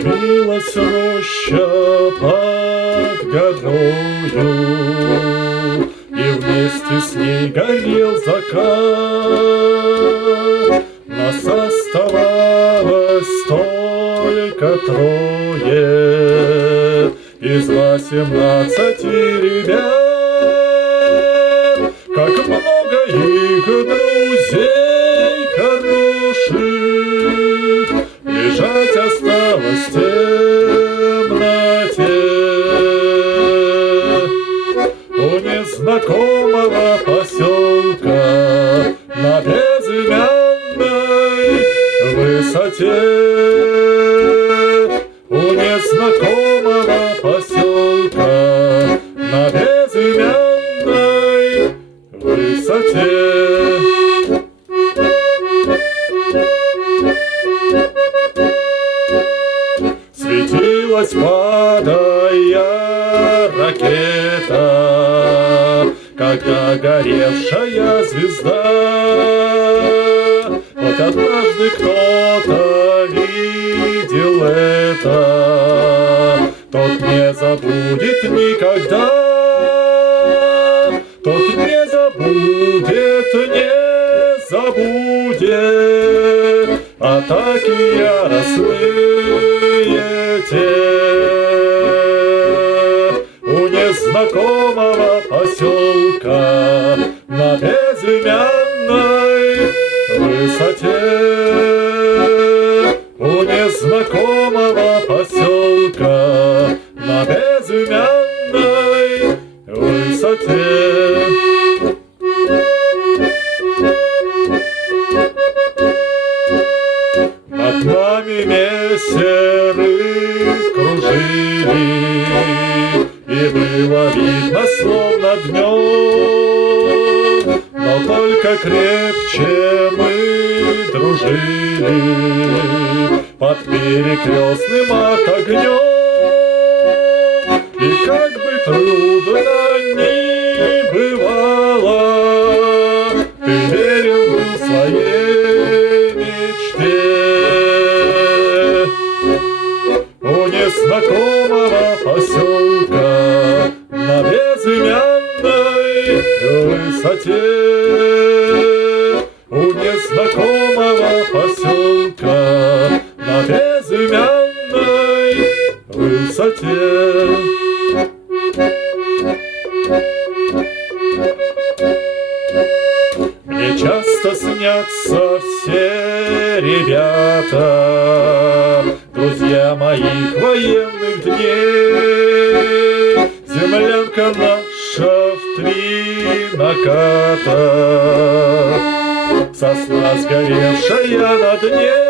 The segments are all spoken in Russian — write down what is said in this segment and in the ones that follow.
Дымилась роща под горою, и вместе с ней горел закат. Нас оставалось только трое из 18 ребят. Как много их друзей хороших лежать осталось в темноте. У незнакомого поселка на безымянной высоте. У незнакомого поселка на безымянной высоте. Светилась, падая ракета, когда горевшая звезда. Вот однажды кто-то видел это, тот не забудет никогда. Тот не забудет, не забудет атаки яростные те. У незнакомого поселка на безымянной высоте. У незнакомого поселка на безымянной высоте. Над нами мессеры кружили, и было видно, словно днем, но только крепче мы дружили под перекрестным от огнем. И как бы трудно ни бывало, ты верен был своей мечте. У незнакомого поселка на безымянной высоте. У незнакомого поселка на безымянной высоте. Мне часто снятся все ребята, друзья моих военных дней. Землянка наша в 3 наката, сосна сгоревшая над ней,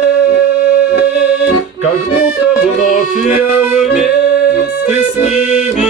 как будто вновь я вместе с ними